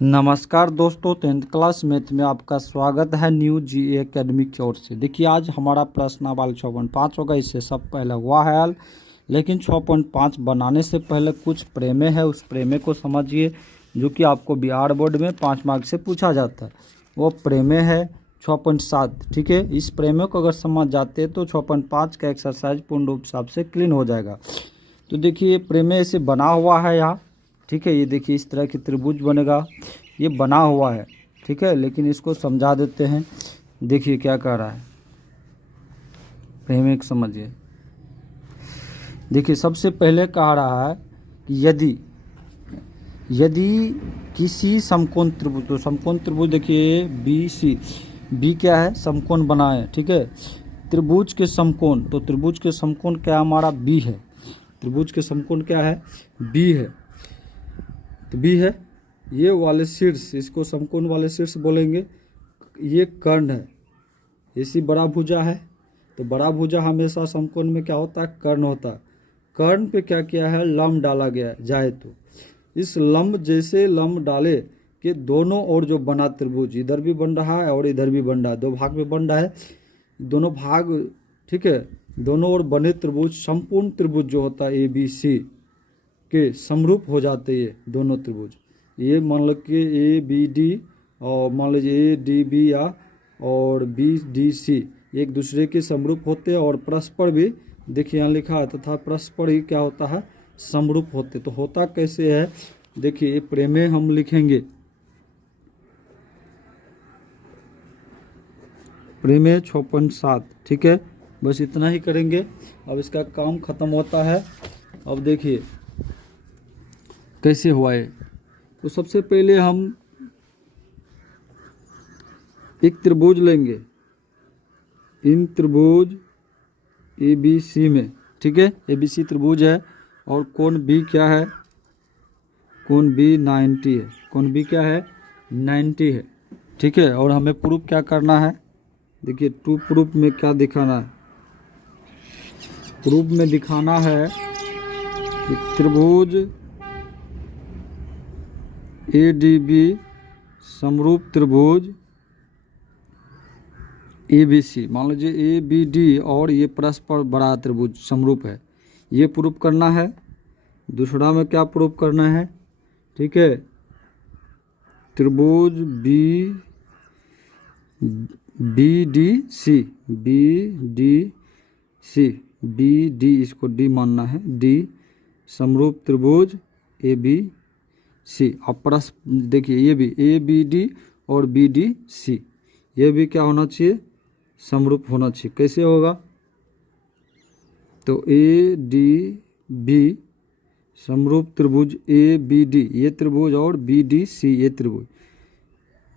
नमस्कार दोस्तों, 10th class math में आपका स्वागत है न्यू जी एकेडमी की ओर से। देखिए आज हमारा प्रश्नावली 6.5 होगा। इससे सब पहले हुआ है हल, लेकिन 6.5 बनाने से पहले कुछ प्रमेय है, उस प्रमेय को समझिए जो कि आपको बिहार बोर्ड में 5 मार्क से पूछा जाता है। वो प्रमेय है 6.7। ठीक है, इस प्रमेय को अगर समझ जाते हैं तो 6.5 का एक्सरसाइज पूर्ण रूप से आपसे क्लीन हो जाएगा। तो देखिए ये प्रमेय से बना हुआ है यहाँ। ठीक है, ये देखिए इस तरह की त्रिभुज बनेगा, ये बना हुआ है। ठीक है, लेकिन इसको समझा देते हैं। देखिए क्या कह रहा है, प्रमेय को समझिए। देखिए सबसे पहले कह रहा है कि यदि किसी समकोण त्रिभुज, तो समकोण त्रिभुज देखिए बी सी, बी क्या है, समकोण बनाए। ठीक है, त्रिभुज के समकोण, तो त्रिभुज के समकोण क्या हमारा बी है। त्रिभुज के समकोण क्या है, बी है। तो बी है, ये वाले शीर्ष, इसको समकोण वाले शीर्ष बोलेंगे। ये कर्ण है, ऐसी बड़ा भुजा है, तो बड़ा भुजा हमेशा समकोण में क्या होता है, कर्ण होता है। कर्ण पे क्या किया है, लंब डाला गया जाए तो इस लंब, जैसे लंब डाले कि दोनों ओर जो बना त्रिभुज, इधर भी बन रहा है और इधर भी बन रहा है, दो भाग में बन रहा है, दोनों भाग। ठीक है, दोनों ओर बने त्रिभुज, संपूर्ण त्रिभुज जो होता है ए बी सी के समरूप हो जाते हैं ये दोनों त्रिभुज। ये मान लो कि ए बी डी, और मान लीजिए ए डी बी या और बी डी सी एक दूसरे के समरूप होते हैं, और परस्पर भी देखिए यहाँ लिखा है तथा परस्पर ही क्या होता है, समरूप होते। तो होता कैसे है, देखिए ये प्रमेय हम लिखेंगे, प्रमेय 6.7। ठीक है, बस इतना ही करेंगे, अब इसका काम खत्म होता है। अब देखिए कैसे हुआ है। तो सबसे पहले हम एक त्रिभुज लेंगे, इन त्रिभुज ए बी सी में। ठीक है, ए बी सी त्रिभुज है, और कोण बी क्या है, कोण बी 90 है। कोण बी क्या है, 90 है। ठीक है, और हमें प्रूफ क्या करना है, देखिए टू प्रूफ में क्या दिखाना है, प्रूफ में दिखाना है कि त्रिभुज ए डी बी समरूप त्रिभुज ए बी सी, मान लीजिए ए बी डी और ये परस्पर बड़ा त्रिभुज समरूप है, ये प्रूफ करना है। दूसरा में क्या प्रूफ करना है, ठीक है, त्रिभुज B D C, B D C, B D, इसको डी मानना है, डी समरूप त्रिभुज ए बी सी। अब परस्पर देखिए ये भी ए बी डी और बी डी सी, ये भी क्या होना चाहिए, समरूप होना चाहिए। कैसे होगा, तो ए डी बी समरूप त्रिभुज ए बी डी, ये त्रिभुज, और बी डी सी, ये त्रिभुज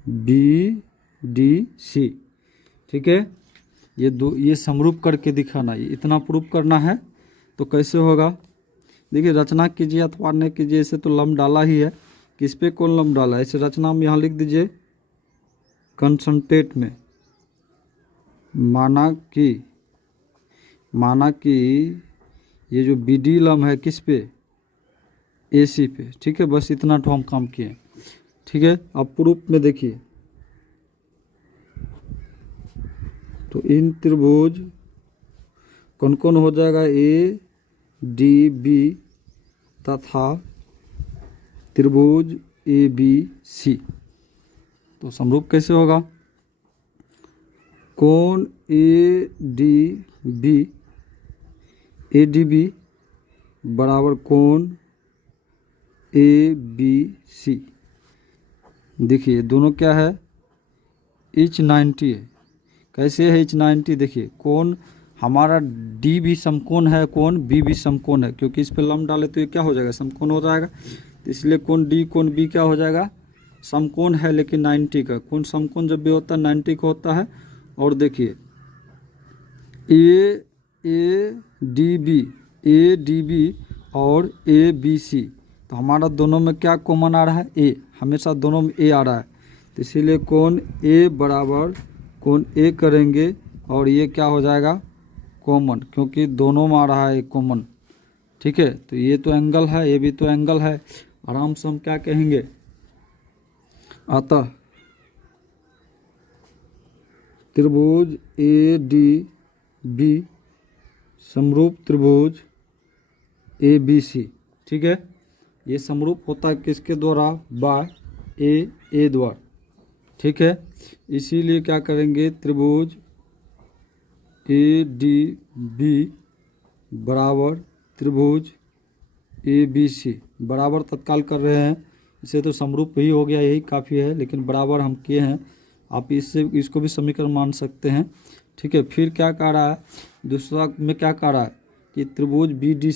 बी डी सी। ठीक है, ये दो, ये समरूप करके दिखाना, ये इतना प्रूफ करना है। तो कैसे होगा, देखिए रचना कीजिए अथवा नहीं कीजिए, ऐसे तो लंब डाला ही है, किस पे कौन लंब डाला है, ऐसे रचना में यहाँ लिख दीजिए कंसंट्रेट में, माना कि ये जो बी डी लंब है किस पे, ए सी पे। ठीक है, बस इतना तो हम काम किए। ठीक है, अब प्रूफ में देखिए, तो इन त्रिभुज कौन कौन हो जाएगा, ए डी बी तथा त्रिभुज ए बी सी। तो समरूप कैसे होगा, कोण ए डी बी बराबर कोण ए बी सी। देखिए दोनों क्या है, एच 90 है। कैसे है एच 90, देखिए कोण हमारा डी भी समकोण है, कोण बी भी समकोण है, क्योंकि इस पे लंब डाले तो ये क्या हो जाएगा, समकोण हो जाएगा। तो इसलिए कोण डी कोण बी क्या हो जाएगा, समकोण है, लेकिन 90 का। कोण समकोण जब भी होता है 90 का होता है। और देखिए ए डी बी और ए बी सी, तो हमारा दोनों में क्या कॉमन आ रहा है, ए, हमेशा दोनों में ए आ रहा है। तो इसीलिए कोण ए बराबर कोण ए करेंगे, और ये क्या हो जाएगा, कॉमन, क्योंकि दोनों में आ रहा है कॉमन। ठीक है, तो ये तो एंगल है, ये भी तो एंगल है। आराम से हम क्या कहेंगे, अतः त्रिभुज ए डी बी समरूप त्रिभुज ए बी सी। ठीक है, ये समरूप होता है किसके द्वारा? बाय ए द्वारा। ठीक है, इसीलिए क्या करेंगे, त्रिभुज ए डी बी बराबर त्रिभुज ए बी सी, बराबर तत्काल कर रहे हैं, इसे तो समरूप ही हो गया, यही काफ़ी है, लेकिन बराबर हम किए हैं, आप इसको भी समीकरण मान सकते हैं। ठीक है, फिर क्या कह रहा है, दूसरा में क्या कह रहा है कि त्रिभुज बी डी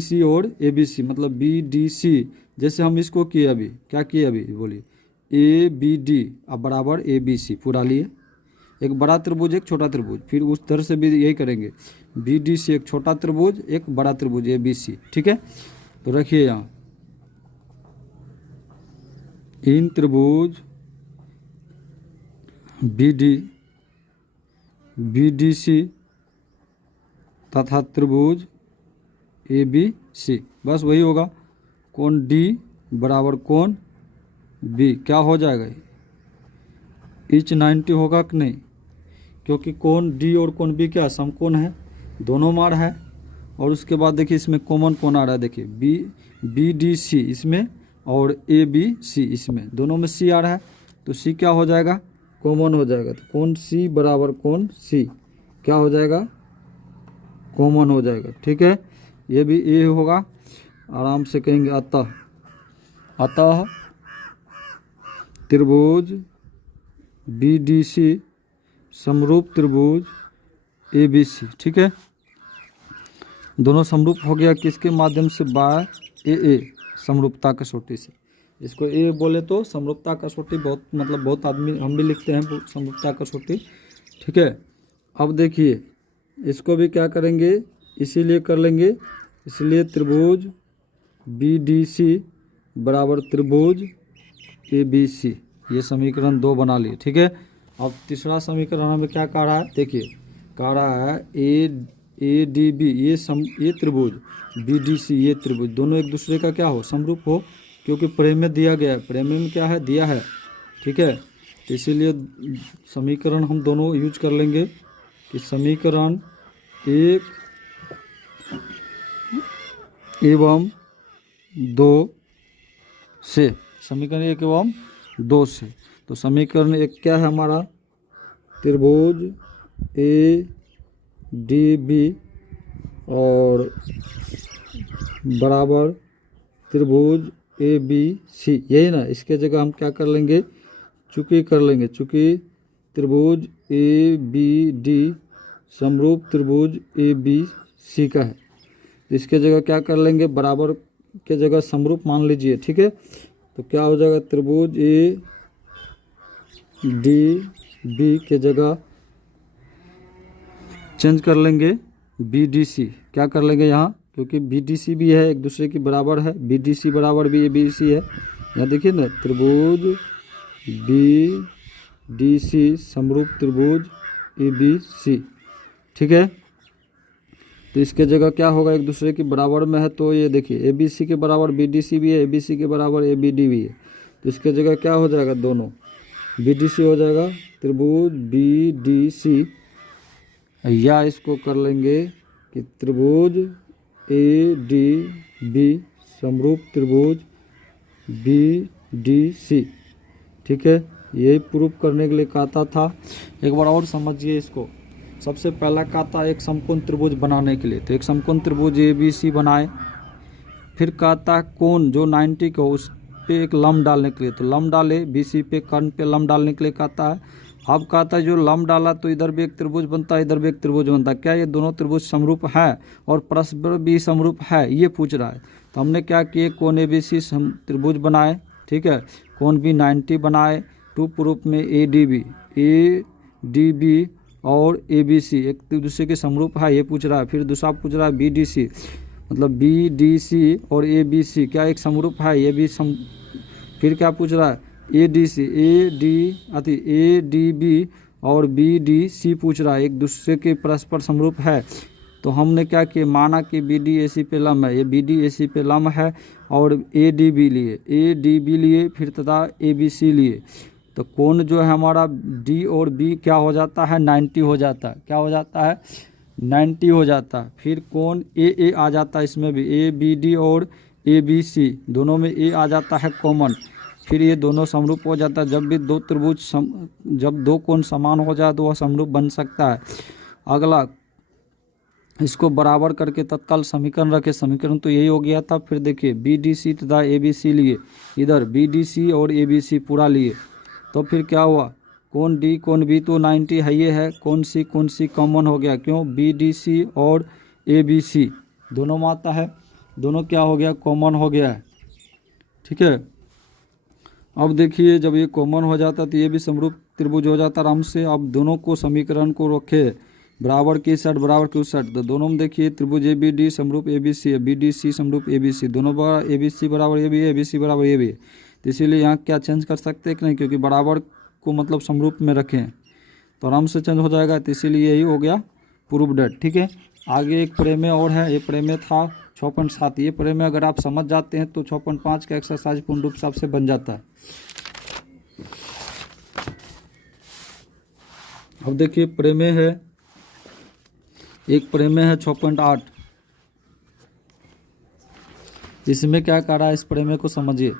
सी और ए बी सी, मतलब बी डी सी, जैसे हम इसको किए अभी, क्या किए अभी बोलिए, ए बी डी अब बराबर ए बी सी पूरा लिए, एक बड़ा त्रिभुज एक छोटा त्रिभुज, फिर उस तरह से भी यही करेंगे, बी डी सी एक छोटा त्रिभुज एक बड़ा त्रिभुज ए बी सी। ठीक है, तो रखिए यहाँ इन त्रिभुज बी डी सी तथा त्रिभुज ए बी सी, बस वही होगा, कोण डी बराबर कोण बी, क्या हो जाएगा, इच 90 होगा कि नहीं, क्योंकि कोण डी और कोण बी क्या समकोण है, दोनों मार है। और उसके बाद देखिए इसमें कॉमन कोण आ रहा है, देखिए बी डी सी इसमें और ए बी सी इसमें, दोनों में सी आ रहा है, तो सी क्या हो जाएगा, कॉमन हो जाएगा, तो कोण सी बराबर कोण सी क्या हो जाएगा, कॉमन हो जाएगा। ठीक है, ये भी ए होगा, आराम से कहेंगे अतः त्रिभुज बी डी सी समरूप त्रिभुज ए बी सी। ठीक है, दोनों समरूप हो गया किसके माध्यम से, बाय ए समरूपता कसौटी से। इसको ए बोले तो समरूपता कसौटी, बहुत आदमी हम भी लिखते हैं समरूपता कसौटी। ठीक है, अब देखिए इसको भी क्या करेंगे, इसीलिए कर लेंगे, इसलिए त्रिभुज बी डी सी बराबर त्रिभुज ए बी सी, ये समीकरण 2 बना लिए। ठीक है, अब तीसरा समीकरण हमें क्या कह रहा है, देखिए कह रहा है ए डी बी, ये त्रिभुज बी डी सी, ये त्रिभुज दोनों एक दूसरे का क्या हो, समरूप हो, क्योंकि प्रमेय दिया गया है, प्रमेय में क्या है, दिया है। ठीक है, तो इसीलिए समीकरण हम दोनों यूज कर लेंगे कि समीकरण 1 एवं 2 से, समीकरण 1 एवं 2 से, तो समीकरण 1 क्या है हमारा, त्रिभुज ए डी बी और बराबर त्रिभुज ए बी सी, यही ना, इसके जगह हम क्या कर लेंगे, चूंकि त्रिभुज ए बी डी समरूप त्रिभुज ए बी सी का है, तो इसके जगह क्या कर लेंगे, बराबर के जगह समरूप मान लीजिए। ठीक है, तो क्या हो जाएगा, त्रिभुज ए डी बी के जगह चेंज कर लेंगे बी डी सी, क्या कर लेंगे यहाँ, क्योंकि बी डी सी भी है एक दूसरे की बराबर है, बी डी सी बराबर भी ए बी सी है, यहाँ देखिए ना, त्रिभुज बी डी सी समरूप त्रिभुज ए बी सी। ठीक है, तो इसके जगह क्या होगा, एक दूसरे की बराबर में है, तो ये देखिए ए बी सी के बराबर बी डी सी भी है, ए बी सी के बराबर ए बी डी भी है, तो इसके जगह क्या हो जाएगा, दोनों बी डी सी हो जाएगा, त्रिभुज बी डी सी, या इसको कर लेंगे कि त्रिभुज ए डी बी समरूप त्रिभुज बी डी सी। ठीक है, यही प्रूफ करने के लिए कहता था। एक बार और समझिए इसको, सबसे पहला कहता एक समकोण त्रिभुज बनाने के लिए, तो एक समकोण त्रिभुज ए बी सी बनाए, फिर कहता कोण जो 90 का उस पे एक लंब डालने के लिए, तो लंब डाले बी सी पे, कर्ण पे लंब डालने के लिए कहता है। अब कहता है जो लंब डाला तो इधर भी एक त्रिभुज बनता है, इधर भी एक त्रिभुज बनता है, क्या ये दोनों त्रिभुज समरूप है और परस्पर भी समरूप है, ये पूछ रहा है। तो हमने क्या किए, कोण ए बी सी त्रिभुज बनाए, ठीक है, कोण बी 90 बनाए, टू प्रूफ में ए डी बी और ए बी सी एक दूसरे के समरूप है, ये पूछ रहा है। फिर दूसरा पूछ रहा है बी डी सी, मतलब बी डी सी और ए बी सी क्या एक समरूप है, ये भी फिर क्या पूछ रहा है, ए डी बी और बी डी सी पूछ रहा है, एक दूसरे के परस्पर समरूप है, तो हमने क्या किया, माना कि बी डी ए सी पे लम्ब है, ये बी डी ए सी पे लम्ब है और ए डी बी लिए फिर तथा ए बी सी लिए, तो कोण जो है हमारा डी और बी क्या हो जाता है, 90 हो जाता है। क्या हो जाता है, 90 हो जाता है। फिर कोण ए आ जाता है, इसमें भी ए बी डी और ए बी सी दोनों में ए आ जाता है कॉमन, फिर ये दोनों समरूप हो जाता है। जब भी दो त्रिभुज जब दो कोण समान हो जाए तो वह समरूप बन सकता है। अगला, इसको बराबर करके तत्काल समीकरण रखे, समीकरण तो यही हो गया था। फिर देखिए बी डी सी तथा ए बी सी लिए, इधर बी डी सी और ए बी सी पूरा लिए, तो फिर क्या हुआ, कोण डी कोण बी तो 90 है, ये है कोण सी कॉमन हो गया, क्यों, बी डी सी और ए बी सी दोनों में आता है, दोनों क्या हो गया, कॉमन हो गया है। ठीक है, अब देखिए जब ये कॉमन हो जाता तो ये भी समरूप त्रिभुज हो जाता आराम से। अब दोनों को समीकरण को रखे बराबर की साइड बराबर की उस साइड, तो दोनों में देखिए त्रिभुज ए बी डी समरूप ए बी सी है, बी डी सी समरूप ए बी सी, दोनों बराबर, ए बी सी बराबर ये भी है, ए बी सी बराबर ये भी है। तो इसीलिए यहाँ क्या चेंज कर सकते हैं कि नहीं, क्योंकि बराबर को मतलब समरूप में रखें तो आराम से चेंज हो जाएगा, तो इसीलिए यही हो गया प्रूफ डेट। ठीक है, आगे एक प्रमेय और है, ये प्रमेय था 6.7, ये प्रमेय अगर आप समझ जाते हैं तो 6.5 का एक्सरसाइज पूर्ण रूप से आपसे बन जाता है। अब देखिए प्रमेय है, एक प्रमेय है 6.8, इसमें क्या कह रहा है, इस प्रमेय को समझिए।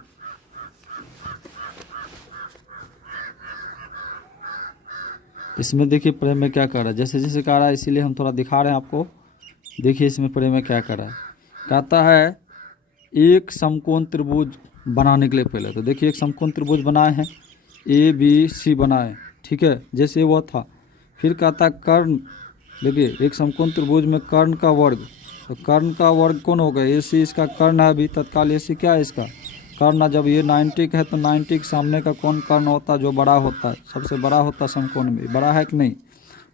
इसमें देखिए प्रमेय क्या कर रहा है, जैसे जैसे कह रहा है इसीलिए हम थोड़ा दिखा रहे हैं आपको। देखिए इसमें प्रमेय क्या कर रहा है, कहता है एक समकोण त्रिभुज बनाने के लिए, पहले तो देखिए एक समकोण त्रिभुज बनाए हैं, ए बी सी बनाए, ठीक है, जैसे वो था। फिर कहता है कर्ण, देखिए एक समकोण त्रिभुज में कर्ण का वर्ग, तो कर्ण का वर्ग कौन होगा, ए सी इसका कर्ण है, अभी तत्काल ए सी क्या है इसका कर्ण। जब ये 90 है तो 90 के सामने का कौन कर्ण होता है, जो बड़ा होता है, सबसे बड़ा होता है समकोण में, बड़ा है कि नहीं,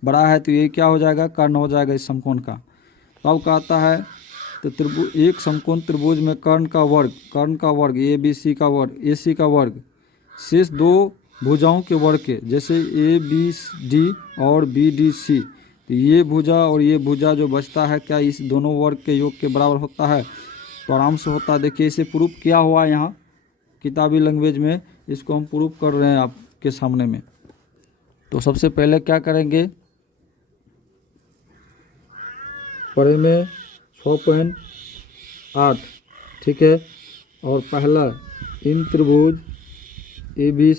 बड़ा है, तो ये क्या हो जाएगा, कर्ण हो जाएगा इस समकोण का। तो अब कहता है तो त्रिभुज, एक समकोण त्रिभुज में कर्ण का वर्ग ए बी सी का वर्ग, ए सी का वर्ग, शेष दो भुजाओं के वर्ग के, जैसे ए बी डी और बी डी सी, तो ये भुजा और ये भुजा जो बचता है क्या इस दोनों वर्ग के योग के बराबर होता है, तो आराम से होता है। देखिए इसे प्रूफ किया हुआ है यहाँ किताबी लैंग्वेज में, इसको हम प्रूफ कर रहे हैं आपके सामने में। तो सबसे पहले क्या करेंगे, प्रमेय 6.8, ठीक है, और पहला इन त्रिभुज ए बी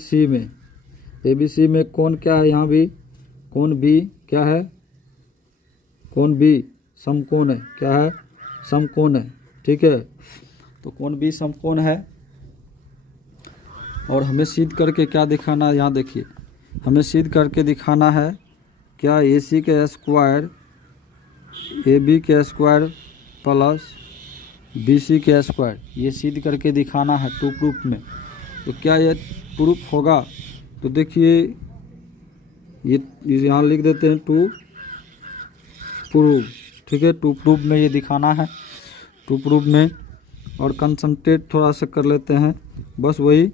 सी में कौन क्या है, यहाँ भी कौन बी क्या है, कौन बी समकोण है, क्या है, समकोण है, ठीक है, तो कौन बी समकोण है। और हमें सिद्ध करके क्या दिखाना है, यहाँ देखिए हमें सिद्ध करके दिखाना है क्या, ए सी के स्क्वायर ए बी के स्क्वायर प्लस बी सी के स्क्वायर, ये सिद्ध करके दिखाना है टू प्रूफ में। तो क्या ये प्रूफ होगा, तो देखिए ये यहाँ लिख देते हैं टू प्रूफ, ठीक है, टू प्रूफ में ये दिखाना है, टू प्रूफ में। और कंसंट्रेट थोड़ा सा कर लेते हैं, बस वही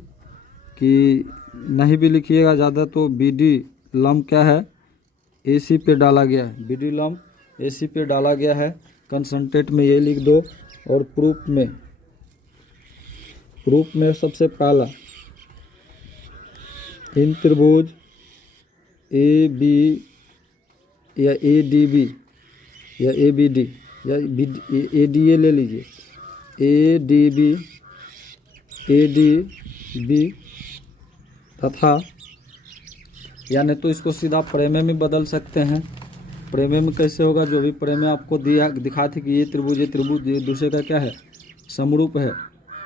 कि नहीं भी लिखिएगा ज़्यादा, तो बी डी लम्ब क्या है, ए सी पे डाला गया है, बी डी लम्ब ए सी पे डाला गया है, कंसंट्रेट में ये लिख दो। और प्रूफ में सबसे पहला इन त्रिभुज ए बी या ए डी बी या ए बी डी या ए डी ए ले लीजिए, ए डी बी तथा, यानी तो इसको सीधा प्रमेय में बदल सकते हैं। प्रमेय में कैसे होगा, जो भी प्रमेय आपको दिया दिखा थे कि ये त्रिभुज ये दूसरे का क्या है, समरूप है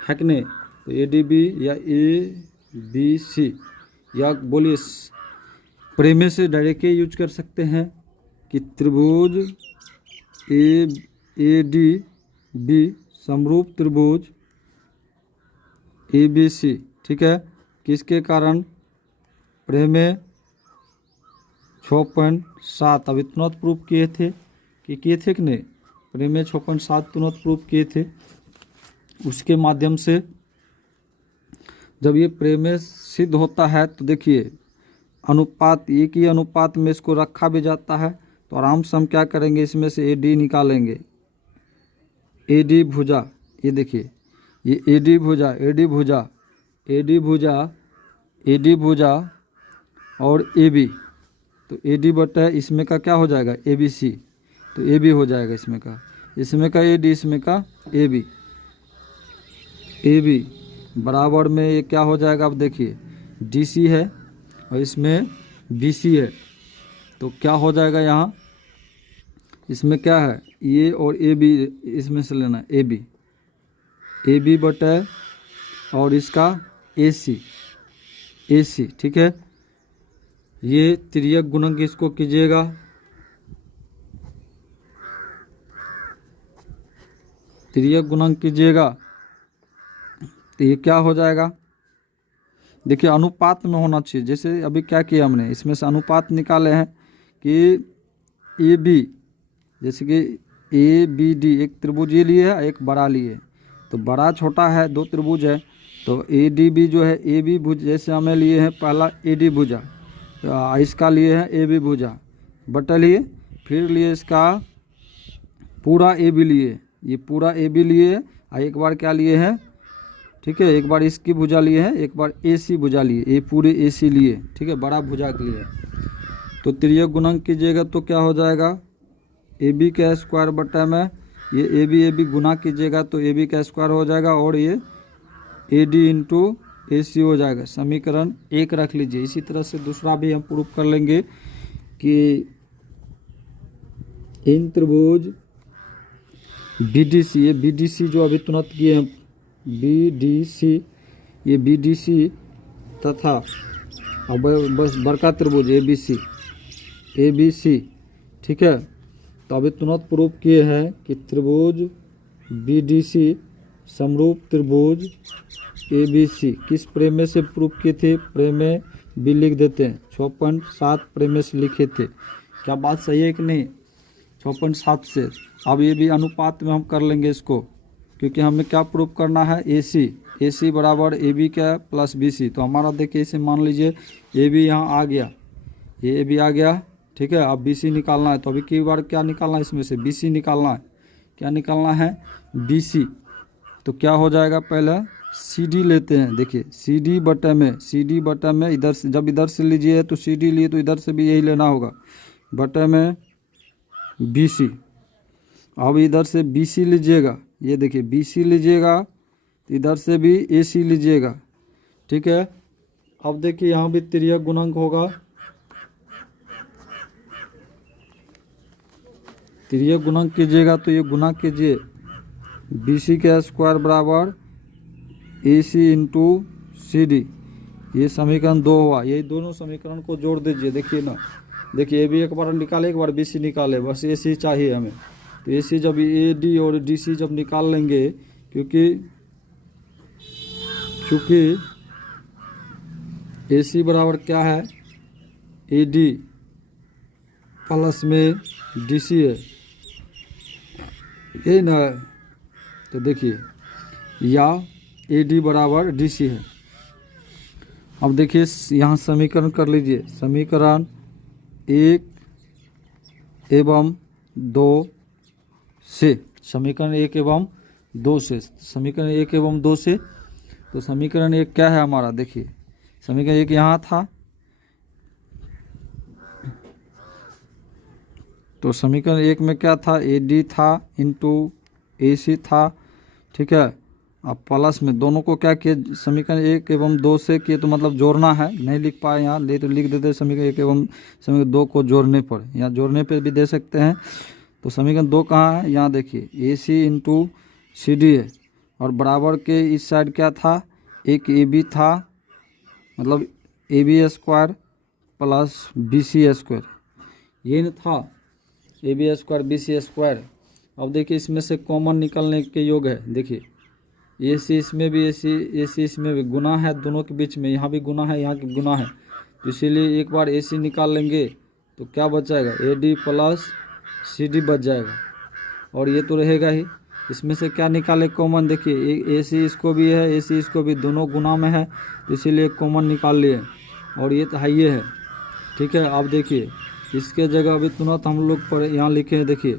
कि नहीं, तो ए डी बी या ए बी सी, या बोलिए प्रमेय से डायरेक्ट यूज कर सकते हैं कि त्रिभुज ए डी बी समरूप त्रिभुज ए बी सी, ठीक है, किसके कारण, प्रमेय 6.7 अभी तुरंत प्रूफ किए थे कि नहीं, प्रमेय 6.7 तुरंत प्रूफ किए थे। उसके माध्यम से जब ये प्रमेय सिद्ध होता है तो देखिए अनुपात, एक ही अनुपात में इसको रखा भी जाता है, तो आराम से हम क्या करेंगे, इसमें से ए डी निकालेंगे। ए डी भुजा, ये देखिए ये ए डी भुजा, ए डी भुजा, ए डी भुजा, ए डी भुजा और ए बी, तो ए डी बटा इसमें का क्या हो जाएगा, ए बी सी, तो ए बी हो जाएगा इसमें का ए डी, इसमें का ए बी, ए बी बराबर में ये क्या हो जाएगा, अब देखिए डी सी है और इसमें बी सी है, तो क्या हो जाएगा यहाँ, इसमें क्या है ये और ए बी, इसमें से लेना ए बी बटा और इसका ए सी, ठीक है। ये तिर्यक गुणक इसको कीजिएगा, तिर्यक गुणक कीजिएगा तो ये क्या हो जाएगा, देखिए अनुपात में होना चाहिए। जैसे अभी क्या किया हमने, इसमें से अनुपात निकाले हैं कि ए बी, जैसे कि ए बी डी एक त्रिभुज ये लिए है, एक बड़ा लिए, तो बड़ा छोटा है, दो त्रिभुज है, तो ए डी बी जो है ए बी भुज, जैसे हमें लिए हैं पहला ए डी भुजा, तो इसका लिए हैं ए बी भुजा बटा लिए, फिर लिए इसका पूरा ए बी लिए, ये पूरा ए बी लिए, और एक बार क्या लिए हैं, ठीक है, एक बार इसकी भुजा लिए हैं, एक बार ए सी भुजा लिए, ये पूरे ए सी लिए, ठीक है, बड़ा भुजा के लिए। तो तिर्यक गुणक कीजिएगा तो क्या हो जाएगा, ए बी का स्क्वायर बटा में ये ए बी गुना कीजिएगा तो ए बी का स्क्वायर हो जाएगा, और ये ए डी इंटू ए सी हो जाएगा। समीकरण 1 रख लीजिए। इसी तरह से दूसरा भी हम प्रूफ कर लेंगे कि इन त्रिभुज बी डी सी, ये बी डी सी जो अभी तुरंत किए हैं, बी डी सी, ये बी डी सी तथा अब बस बड़का त्रिभुज ए बी सी, ठीक है। तो अभी तुरंत प्रूफ किए हैं कि त्रिभुज बी डी सी समरूप त्रिभुज ए बी सी, किस प्रेमे से प्रूफ किए थे, प्रेमे भी लिख देते हैं, 6.7 प्रेमे से लिखे थे। क्या बात सही है कि नहीं, 6.7 से। अब ये भी अनुपात में हम कर लेंगे इसको, क्योंकि हमें क्या प्रूफ करना है, ए सी बराबर ए बी का प्लस बी सी। तो हमारा देखिए इसे मान लीजिए ए बी यहाँ आ गया, ये ए बी आ गया, ठीक है। अब बी सी निकालना है, तो अभी की बार क्या निकालना है, इसमें से बी सी निकालना है। क्या निकालना है, बी सी। तो क्या हो जाएगा, पहले सी डी लेते हैं, देखिए सी डी बटा में इधर से, जब इधर से लीजिए तो सी डी लिए तो इधर से भी यही लेना होगा, बटा में बी सी। अब इधर से बी सी लीजिएगा, ये देखिए बी सी लीजिएगा, इधर से भी ए सी लीजिएगा, ठीक है। अब देखिए यहाँ भी तिर्यक गुणक होगा, तिर्यक गुणक कीजिएगा तो ये गुना कीजिए, बी सी का स्क्वायर बराबर ए सी इंटू सी डी, ये समीकरण 2 हुआ। ये दोनों समीकरण को जोड़ दीजिए, देखिए ना, देखिए ए बी एक बार निकाले, एक बार बी सी निकाले, बस ए सी चाहिए हमें। तो ए सी जब ए डी और डी सी जब निकाल लेंगे, चूँकि ए सी बराबर क्या है, ए डी प्लस में डी सी है, ये ना, तो देखिए या ए डी बराबर डी सी है। अब देखिए यहाँ समीकरण कर लीजिए, समीकरण 1 एवं 2 से, समीकरण 1 एवं 2 से, समीकरण 1 एवं 2 से। तो समीकरण 1 क्या है हमारा, देखिए समीकरण 1 यहाँ था, तो समीकरण 1 में क्या था, ए डी था इंटू ए सी था, ठीक है। अब प्लस में दोनों को क्या किए, समीकरण 1 एवं 2 से किए, तो मतलब जोड़ना है, नहीं लिख पाए यहाँ, ले तो लिख देते समीकरण 1 एवं समीकरण 2 को जोड़ने पर, यहाँ जोड़ने पे भी दे सकते हैं। तो समीकरण 2 कहाँ है, यहाँ देखिए ए सी इंटू सी डी है, और बराबर के इस साइड क्या था, एक ए बी था, मतलब A B square plus B C square, ये न था A B square B C square. अब देखिए इसमें से कॉमन निकलने के योग है, देखिए ए सी इसमें भी, ए सी इसमें भी, गुना है दोनों के बीच में, यहाँ भी गुना है, यहाँ की गुना है, तो इसीलिए एक बार ए सी निकाल लेंगे तो क्या बच जाएगा, A D plus C D बच जाएगा, और ये तो रहेगा ही। इसमें से क्या निकाले कॉमन, देखिए ए सी इसको भी है, ए सी इसको भी, दोनों गुना में है, तो इसीलिए कॉमन निकाल लिए, और ये तो हाइए है, ठीक है। अब देखिए इसके जगह अभी तुरंत हम लोग पर यहाँ लिखे हैं, देखिए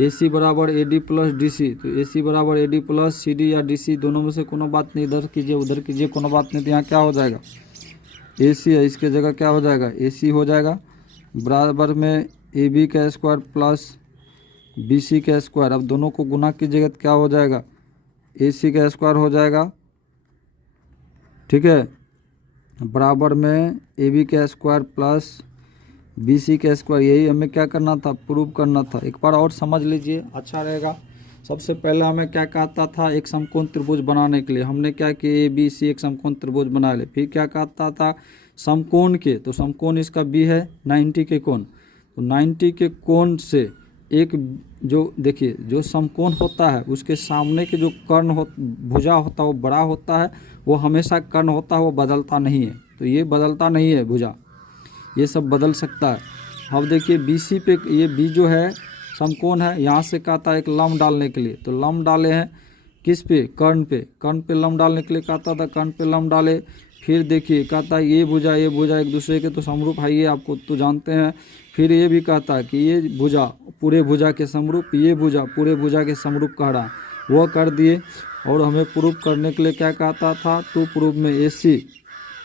AC बराबर AD प्लस DC, तो AC बराबर AD प्लस CD या DC दोनों में से कोनो बात नहीं, इधर कीजिए उधर कीजिए कोनो बात नहीं, तो यहाँ क्या हो जाएगा AC है, इसके जगह क्या हो जाएगा AC हो जाएगा, बराबर में AB का स्क्वायर प्लस BC का स्क्वायर। अब दोनों को गुना कीजिएगा तो क्या हो जाएगा AC का स्क्वायर हो जाएगा, ठीक है, बराबर में AB का स्क्वायर प्लस BC का स्क्वायर। यही हमें क्या करना था, प्रूव करना था। एक बार और समझ लीजिए, अच्छा रहेगा। सबसे पहले हमें क्या कहता था, एक समकोण त्रिभुज बनाने के लिए हमने क्या किया, ABC एक समकोण त्रिभुज बना ले। फिर क्या कहता था, समकोण के, तो समकोण इसका B है 90 के कोण, तो 90 के कोण से एक जो देखिए जो समकोण होता है उसके सामने के जो कर्ण हो भुजा होता है वो बड़ा होता है, वो हमेशा कर्ण होता है, वो बदलता नहीं है। तो ये बदलता नहीं है भुजा, ये सब बदल सकता है। अब देखिए BC पे, ये B जो है समकोण है, यहाँ से कहता है एक लंब डालने के लिए, तो लंब डाले हैं किस पे, कर्ण पे लंब डालने के लिए कहता था, कर्ण पे लंब डाले। फिर देखिए कहता है ये भुजा एक दूसरे के तो समरूप है, ये आपको तो जानते हैं। फिर ये भी कहता है कि ये भुजा पूरे भुजा के समरूप, ये भुजा पूरे भुजा के समरूप कह रहा है, वो कर दिए। और हमें प्रूफ करने के लिए क्या कहता था, टू प्रूफ में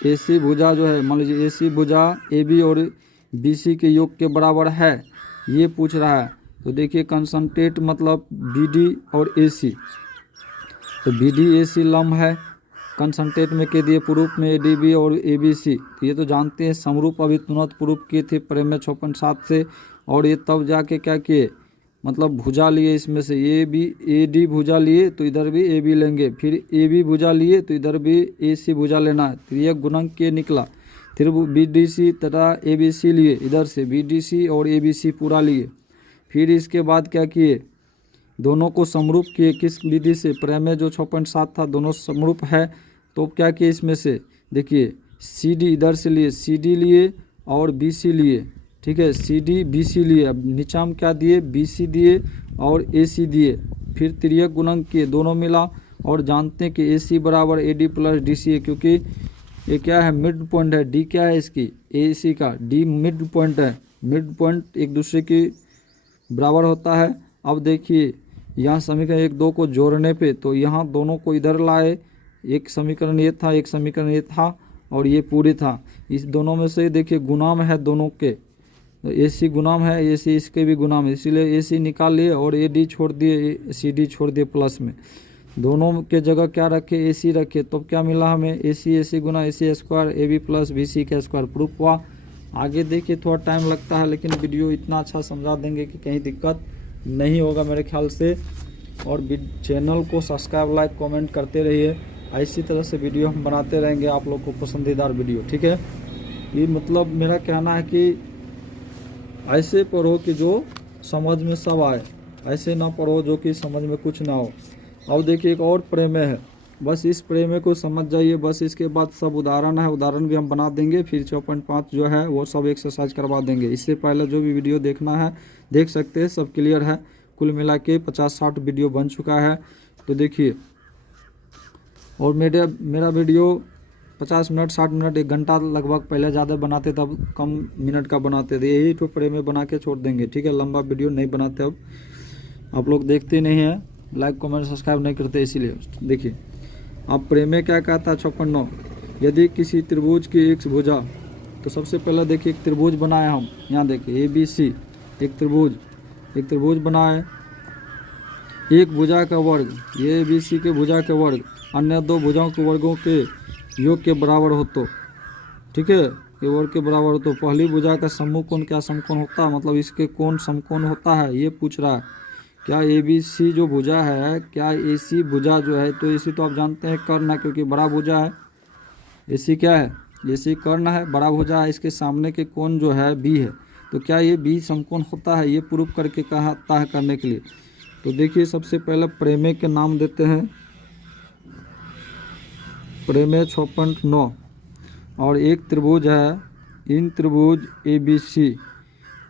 AC भुजा जो है, मान लीजिए AC भुजा AB और BC के योग के बराबर है, ये पूछ रहा है। तो देखिए कंसंट्रेट मतलब BD और AC, तो BD AC लंब है, कंसंट्रेट में कह दिए प्रूफ में ADB और ABC, तो ये तो जानते हैं समरूप, अभी तुरंत प्रूफ किए थे प्रेम में 6.7 से। और ये तब जाके क्या किए, मतलब भुजा लिए, इसमें से AD भुजा लिए तो इधर भी AB लेंगे, फिर AB भुजा लिए तो इधर भी AC भुजा लेना है, तो ये गुणक के निकला। फिर BDC तथा ABC लिए, इधर से BDC और ABC पूरा लिए। फिर इसके बाद क्या किए, दोनों को समरूप किए, किस विधि से, प्रमेय जो 6.7 था दोनों समरूप है, तो क्या किए इसमें से देखिए CD इधर से लिए, CD लिए और BC लिए, ठीक है, CD BC लिए। अब नीचा में क्या दिए, BC दिए और AC दिए, फिर तिर्यक गुणक किए, दोनों मिला। और जानते हैं कि AC बराबर AD प्लस DC है, क्योंकि ये क्या है, मिड पॉइंट है, D क्या है इसकी, AC का D मिड पॉइंट है, मिड पॉइंट एक दूसरे की बराबर होता है। अब देखिए यहाँ समीकरण 1 2 को जोड़ने पे, तो यहाँ दोनों को इधर लाए, एक समीकरण ये था, एक समीकरण ये था और ये पूरी था। इस दोनों में से देखिए गुणाम है दोनों के, तो AC गुणाम है, AC इसके भी गुणाम है, इसीलिए AC निकाल लिए और AD छोड़ दिए, CD छोड़ दिए प्लस में, दोनों के जगह क्या रखे, AC रखे। तो क्या मिला हमें, AC गुना AC square AB plus BC का स्क्वायर प्रूफ हुआ। आगे देखिए थोड़ा टाइम लगता है, लेकिन वीडियो इतना अच्छा समझा देंगे कि कहीं दिक्कत नहीं होगा मेरे ख्याल से। और चैनल को सब्सक्राइब लाइक कमेंट करते रहिए, ऐसी तरह से वीडियो हम बनाते रहेंगे आप लोग को पसंदीदार वीडियो, ठीक है। ये मतलब मेरा कहना है कि ऐसे पढ़ो कि जो समझ में सब आए, ऐसे ना पढ़ो जो कि समझ में कुछ ना हो। अब देखिए एक और प्रमेय है, बस इस प्रमेय को समझ जाइए, बस इसके बाद सब उदाहरण है, उदाहरण भी हम बना देंगे। फिर 6.5 जो है वो सब एक्सरसाइज करवा देंगे। इससे पहले जो भी वीडियो देखना है देख सकते हैं, सब क्लियर है। कुल मिला के 50-60 वीडियो बन चुका है, तो देखिए। और मेरा वीडियो 50 मिनट 60 मिनट 1 घंटा लगभग पहले ज़्यादा बनाते, तब कम मिनट का बनाते थे। यही तो प्रमेय बना के छोड़ देंगे, ठीक है। लंबा वीडियो नहीं बनाते, अब आप लोग देखते नहीं हैं, लाइक कमेंट सब्सक्राइब नहीं करते, इसीलिए। देखिए अब प्रमेय क्या कहता है 56, यदि किसी त्रिभुज की एक भुजा, तो सबसे पहले देखिए एक त्रिभुज बनाए हम, यहाँ देखिए ABC एक त्रिभुज बनाए, एक भुजा का वर्ग, ये ABC के भुजा के वर्ग अन्य दो भुजाओं के वर्गों के योग के बराबर हो, तो ठीक है, ये वर्ग के बराबर हो। तो पहली भुजा का समूह कोण क्या समकोण होता है, मतलब इसके कोण समकोण होता है, ये पूछ रहा है। क्या ABC जो भुजा है, क्या AC भुजा जो है, तो AC तो आप जानते हैं कर्ण है, क्योंकि बड़ा भुजा है। AC क्या है, AC कर्ण है, बड़ा भुजा है, इसके सामने के कोण जो है B है, तो क्या ये B समकोण होता है, ये प्रूफ करके कहता है करने के लिए। तो देखिए सबसे पहले प्रमेय के नाम देते हैं, प्रमेय 6.9। और एक त्रिभुज है, इन त्रिभुज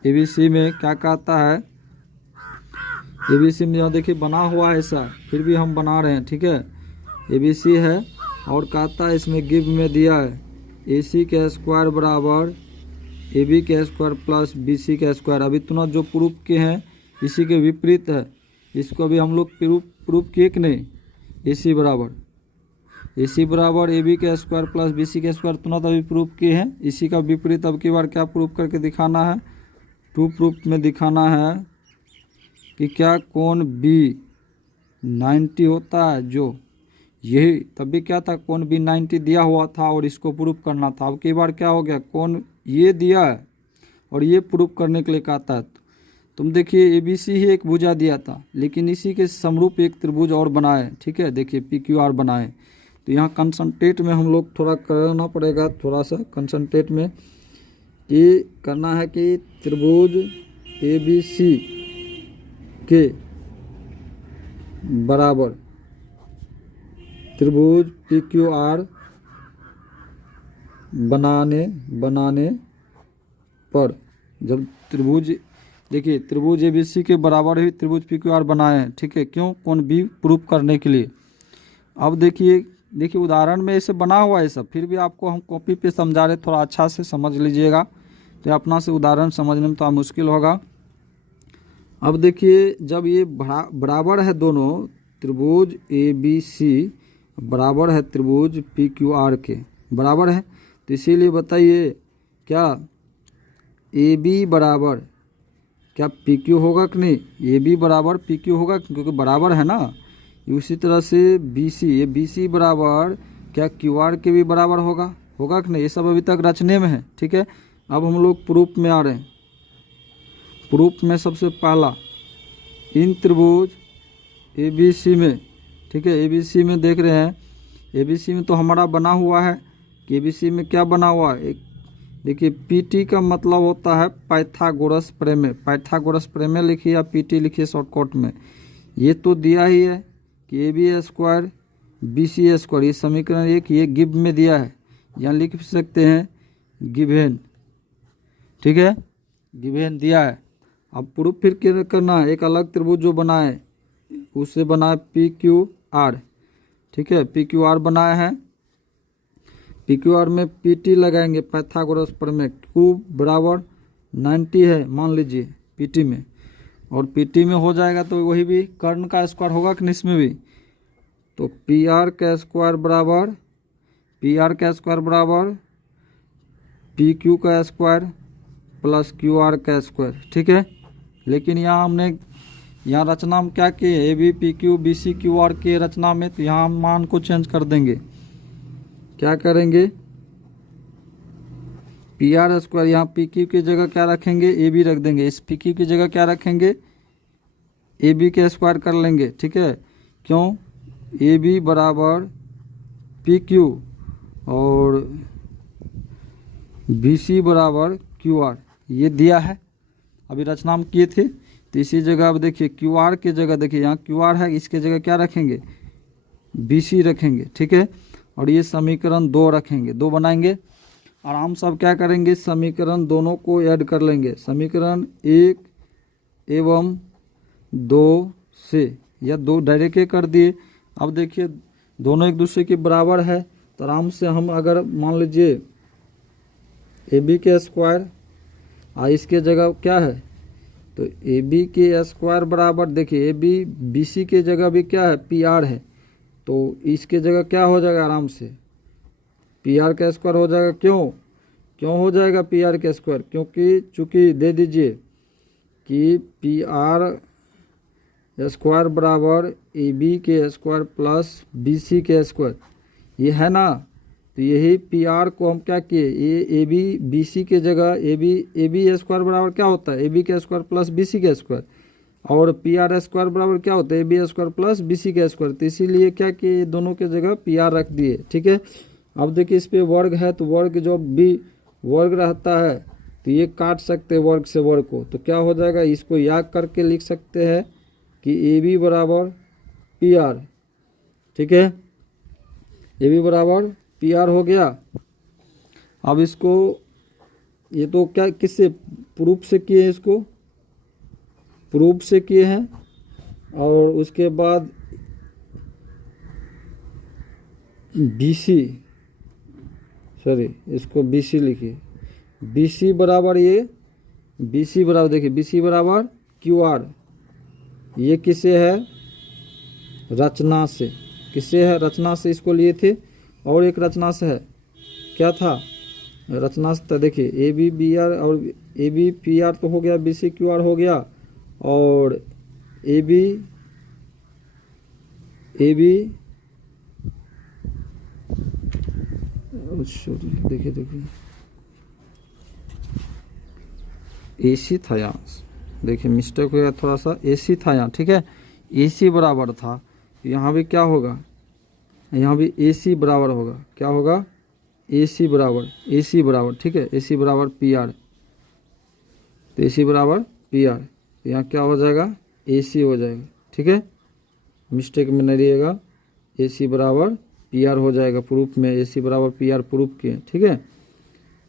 ABC में क्या कहता है, ABC में यहाँ देखिए बना हुआ है ऐसा, फिर भी हम बना रहे हैं, ठीक है। ABC है और कहता है इसमें गिव में दिया है AC का स्क्वायर बराबर ए बी का स्क्वायर प्लस बी सी का स्क्वायर। अभी तुरंत जो प्रूफ किए हैं इसी के विपरीत है, इसको अभी हम लोग प्रूफ किए कि नहीं। ए सी बराबर ए बी का स्क्वायर प्लस बी सी का स्क्वायर तुरंत अभी प्रूफ किए हैं। इसी का विपरीत अब की बार क्या प्रूफ करके दिखाना है, टू प्रूफ में दिखाना है कि क्या कोण बी 90 होता है। जो यही तभी क्या था, कोण बी 90 दिया हुआ था और इसको प्रूफ करना था। अब की बार क्या हो गया, कोण ये दिया है और ये प्रूफ करने के लिए कहता है। तुम देखिए ए बी सी ही एक भुजा दिया था, लेकिन इसी के समरूप एक त्रिभुज और बनाए। ठीक है, देखिए पी क्यू आर बनाए। तो यहाँ कंसंट्रेट में हम लोग थोड़ा करना पड़ेगा, थोड़ा सा कंसंट्रेट में ये करना है कि त्रिभुज ए बी सी के बराबर त्रिभुज पी क्यू आर बनाने पर, जब त्रिभुज देखिए त्रिभुज ए बी सी के बराबर ही त्रिभुज पी क्यू आर बनाए हैं। ठीक है, क्यों, कोण बी प्रूफ करने के लिए। अब देखिए उदाहरण में ऐसे बना हुआ है सब, फिर भी आपको हम कॉपी पे समझा रहे, थोड़ा अच्छा से समझ लीजिएगा, तो अपना से उदाहरण समझने में थोड़ा मुश्किल होगा। अब देखिए जब ये बराबर है, दोनों त्रिभुज ए बी सी बराबर है त्रिभुज पी क्यू आर के बराबर है, तो इसीलिए बताइए क्या ए बी बराबर क्या पी क्यू होगा कि नहीं। ए बी बराबर पी क्यू होगा क्योंकि बराबर है ना। उसी तरह से बी सी, ये बी सी बराबर क्या क्यू आर के भी बराबर होगा कि नहीं। ये सब अभी तक रचने में है। ठीक है, अब हम लोग प्रूफ में आ रहे हैं। प्रूफ में सबसे पहला इन त्रिभुज ए बी सी में, ठीक है, ए बी सी में देख रहे हैं, ए बी सी में तो हमारा बना हुआ है कि ए बी सी में क्या बना हुआ है। एक देखिए पी टी का मतलब होता है पाइथागोरस प्रमेय। पाइथागोरस प्रमेय लिखिए या पी टी लिखिए शॉर्टकट में। ये तो दिया ही है कि A B square B C square, ये समीकरण एक, ये गिव में दिया है, यहाँ लिख सकते हैं गिवेन। ठीक है, गिवेन दिया है। अब प्रूफ फिर क्या करना है, एक अलग त्रिभुज जो बनाए उससे बनाए पी क्यू आर। ठीक है, पी क्यू आर बनाए हैं, पी क्यू आर में पी टी लगाएंगे पाइथागोरस प्रमेय। क्यू बराबर 90 है मान लीजिए पी टी में, और पी टी में हो जाएगा तो वही भी कर्ण का स्क्वायर होगा कि इसमें भी, तो पी आर का स्क्वायर बराबर पी क्यू का स्क्वायर प्लस क्यू आर का स्क्वायर। ठीक है, लेकिन यहाँ रचना में क्या किए, A B P Q B C Q R के रचना में, तो यहाँ हम मान को चेंज कर देंगे। क्या करेंगे, पी आर स्क्वायर, यहाँ पी क्यू की जगह क्या रखेंगे, ए बी रख देंगे। इस पी क्यू की जगह क्या रखेंगे, ए बी के स्क्वायर कर लेंगे। ठीक है, क्यों, ए बी बराबर पी क्यू और बी सी बराबर क्यू आर, ये दिया है, अभी रचना हम किए थे। तो इसी जगह अब देखिए क्यू आर की जगह, देखिए यहाँ क्यू आर है, इसके जगह क्या रखेंगे, बी सी रखेंगे। ठीक है, और ये समीकरण 2 रखेंगे, 2 बनाएंगे। और हम सब क्या करेंगे, समीकरण दोनों को ऐड कर लेंगे, समीकरण 1 एवं 2 से, या 2 डायरेक्ट कर दिए। अब देखिए दोनों एक दूसरे के बराबर है, तो आराम से हम अगर मान लीजिए ए बी के स्क्वायर इसके जगह क्या है, तो ए बी के स्क्वायर बराबर, देखिए ए बी बी सी के जगह भी क्या है, पी आर है, तो इसके जगह क्या हो जाएगा, आराम से पी आर का स्क्वायर हो जाएगा। क्यों हो जाएगा पी आर का स्क्वायर, क्योंकि चूँकि दे दीजिए कि पी आर स्क्वायर बराबर ए बी के स्क्वायर प्लस बी सी के स्क्वायर, ये है ना। तो यही पी आर को हम क्या किए, ए बी बी सी के जगह ए बी स्क्वायर बराबर क्या होता है, ए बी के स्क्वायर प्लस बी सी के स्क्वायर, और पी आर स्क्वायर बराबर क्या होता है, A B square plus B C के स्क्वायर। तो इसीलिए क्या किए, दोनों के जगह पी आर रख दिए। ठीक है, अब देखिए इस पे वर्ग है, तो वर्ग जो बी वर्ग रहता है तो ये काट सकते हैं वर्ग से वर्ग को, तो क्या हो जाएगा, इसको याद करके लिख सकते हैं कि ए बी बराबर पी आर। ठीक है, ए बी बराबर पी आर हो गया। अब इसको, ये तो क्या किससे प्रूफ से किए हैं, इसको प्रूफ से किए हैं, और उसके बाद बी सी, सॉरी इसको बी सी लिखिए, BC बराबर ये BC बराबर, देखिए BC बराबर QR, ये किससे है, रचना से, किससे है, रचना से इसको लिए थे, और एक रचना से है, क्या था, रचना से था। देखिए AB BR और AB PR तो हो गया, BC QR हो गया, और AB देखिए AC था यहाँ, देखिए मिस्टेक हो गया थोड़ा सा, AC था यहाँ, ठीक है, AC बराबर था, यहाँ भी क्या होगा, यहाँ भी AC बराबर होगा, क्या होगा, AC बराबर, ठीक है, AC बराबर PR, तो AC बराबर PR, यहाँ क्या हो जाएगा, AC हो जाएगा, ठीक है, मिस्टेक में नहीं रहिएगा, AC बराबर PR हो जाएगा, प्रूफ में AC बराबर PR प्रूफ किए, ठीक है।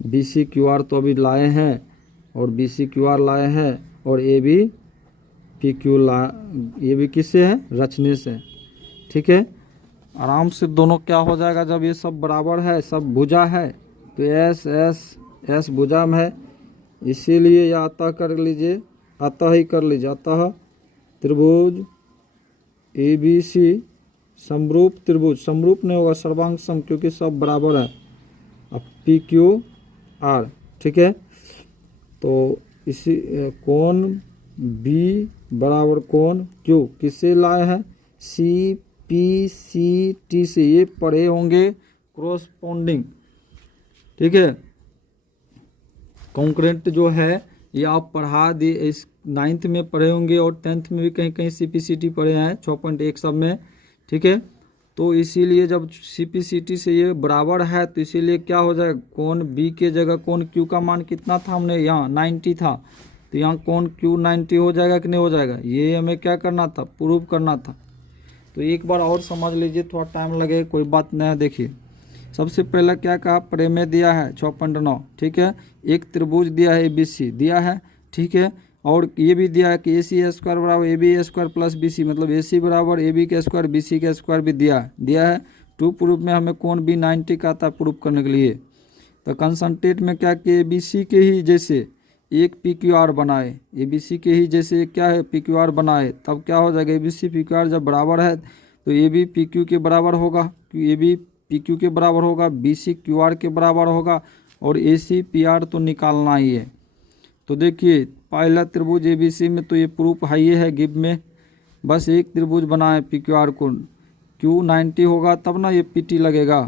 BC QR तो अभी लाए हैं, और BC QR लाए हैं, और AB PQ ये भी किससे है, रचने से, ठीक है। आराम से दोनों क्या हो जाएगा, जब ये सब बराबर है, सब भुजा है, तो S भुजा में है, इसीलिए या अतः कर लीजिए, अतः ही कर लीजिए, अतः त्रिभुज ABC समरूप त्रिभुज, समरूप नहीं होगा, सर्वांग सम, क्योंकि सब बराबर है। अब PQR, ठीक है, तो इसी कोण B बराबर कोण Q किससे लाए हैं, CPCT से, ये पढ़े होंगे कोरोस्पोंडिंग, ठीक है, कॉन्करेंट जो है ये आप पढ़ा दिए, इस 9th में पढ़े होंगे, और 10th में भी कहीं कहीं CPCT पढ़े हैं 6.1 सब में, ठीक है। तो इसीलिए जब CPCT से ये बराबर है, तो इसीलिए क्या हो जाएगा, कोण B के जगह कोण Q का मान कितना था, हमने यहाँ 90 था, तो यहाँ कोण Q 90 हो जाएगा कि नहीं हो जाएगा, ये हमें क्या करना था, प्रूव करना था। तो एक बार और समझ लीजिए, थोड़ा टाइम लगे, कोई बात नहीं है। देखिए सबसे पहले क्या कहा, प्रमेय दिया है 6.9, ठीक है, एक त्रिभुज दिया है ABC दिया है, ठीक है, और ये भी दिया है कि AC स्क्वायर बराबर AB स्क्वायर प्लस BC, मतलब AC बराबर AB के स्क्वायर BC के स्क्वायर भी दिया है। टू प्रूफ में हमें कोण B 90 का आता है प्रूफ करने के लिए। तो कंसंट्रेट में क्या किए, ABC के ही जैसे एक PQR बनाए, ABC के ही जैसे क्या है PQR बनाए, तब क्या हो जाएगा, ABC PQR जब बराबर है तो AB PQ के बराबर होगा, AB PQ के बराबर होगा, BC QR के बराबर होगा, और AC PR तो निकालना ही है। तो देखिए पहला त्रिभुज ABC में तो ये प्रूफ है, ये है गिव में, बस एक त्रिभुज बना है PQR को, Q 90 होगा तब ना ये PT लगेगा,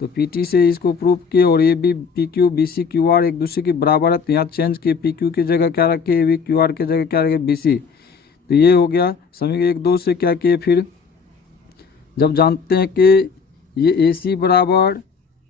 तो PT से इसको प्रूफ किए, और ये भी PQ BC QR एक दूसरे के बराबर है, तो यहाँ चेंज किए, PQ की जगह क्या रखे, AB QR की जगह क्या रखे, BC, तो ये हो गया। समीकरण 1-2 से क्या किए, फिर जब जानते हैं कि ये AC बराबर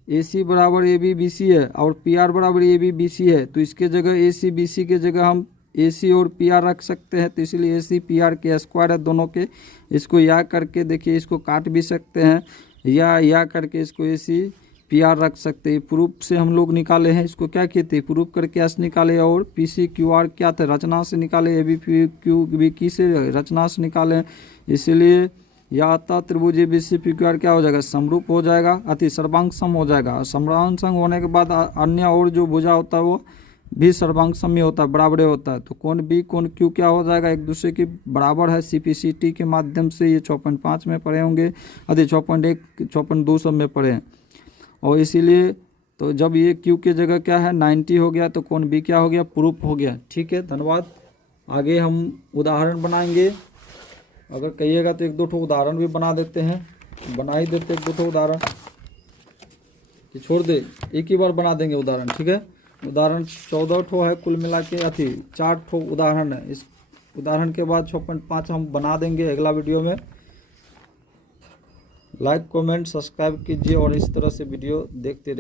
AB BC है, और PR बराबर AB BC है, तो इसके जगह AC BC के जगह हम AC और PR रख सकते हैं, तो इसलिए AC PR के स्क्वायर है दोनों के, इसको या करके देखिए, इसको काट भी सकते हैं, या करके इसको AC PR रख सकते हैं। प्रूफ से हम लोग निकाले हैं, इसको क्या किए थे, प्रूफ करके S निकाले, और PC QR क्या थे, रचना से निकाले, AB PQ भी की से रचना से निकाले, इसलिए या आता त्रिभुज ABC PQR क्या हो जाएगा, समरूप हो जाएगा, अति सर्वांग सम हो जाएगा। सर्वांग सम होने के बाद अन्य और जो भुजा होता है वो भी सर्वांग सम ही होता है, बराबर होता है। तो कोण B कोण Q क्या हो जाएगा, एक दूसरे के बराबर है। CPCT के माध्यम से ये 6.5 में पढ़े होंगे, अति 6.1 6.2 सब में पढ़े हैं, और इसीलिए तो जब ये Q के जगह क्या है 90 हो गया, तो कोण B क्या हो गया, प्रूफ हो गया। ठीक है, धन्यवाद। आगे हम उदाहरण बनाएंगे, अगर कहिएगा तो 1-2 ठो उदाहरण भी बना देते हैं, बना ही देते 1-2 ठो उदाहरण, कि छोड़ दे एक ही बार बना देंगे उदाहरण। ठीक है, उदाहरण 14 ठो है कुल मिला के, 4 ठो उदाहरण है। इस उदाहरण के बाद 6.5 हम बना देंगे अगला वीडियो में। लाइक कमेंट सब्सक्राइब कीजिए और इस तरह से वीडियो देखते रहिए।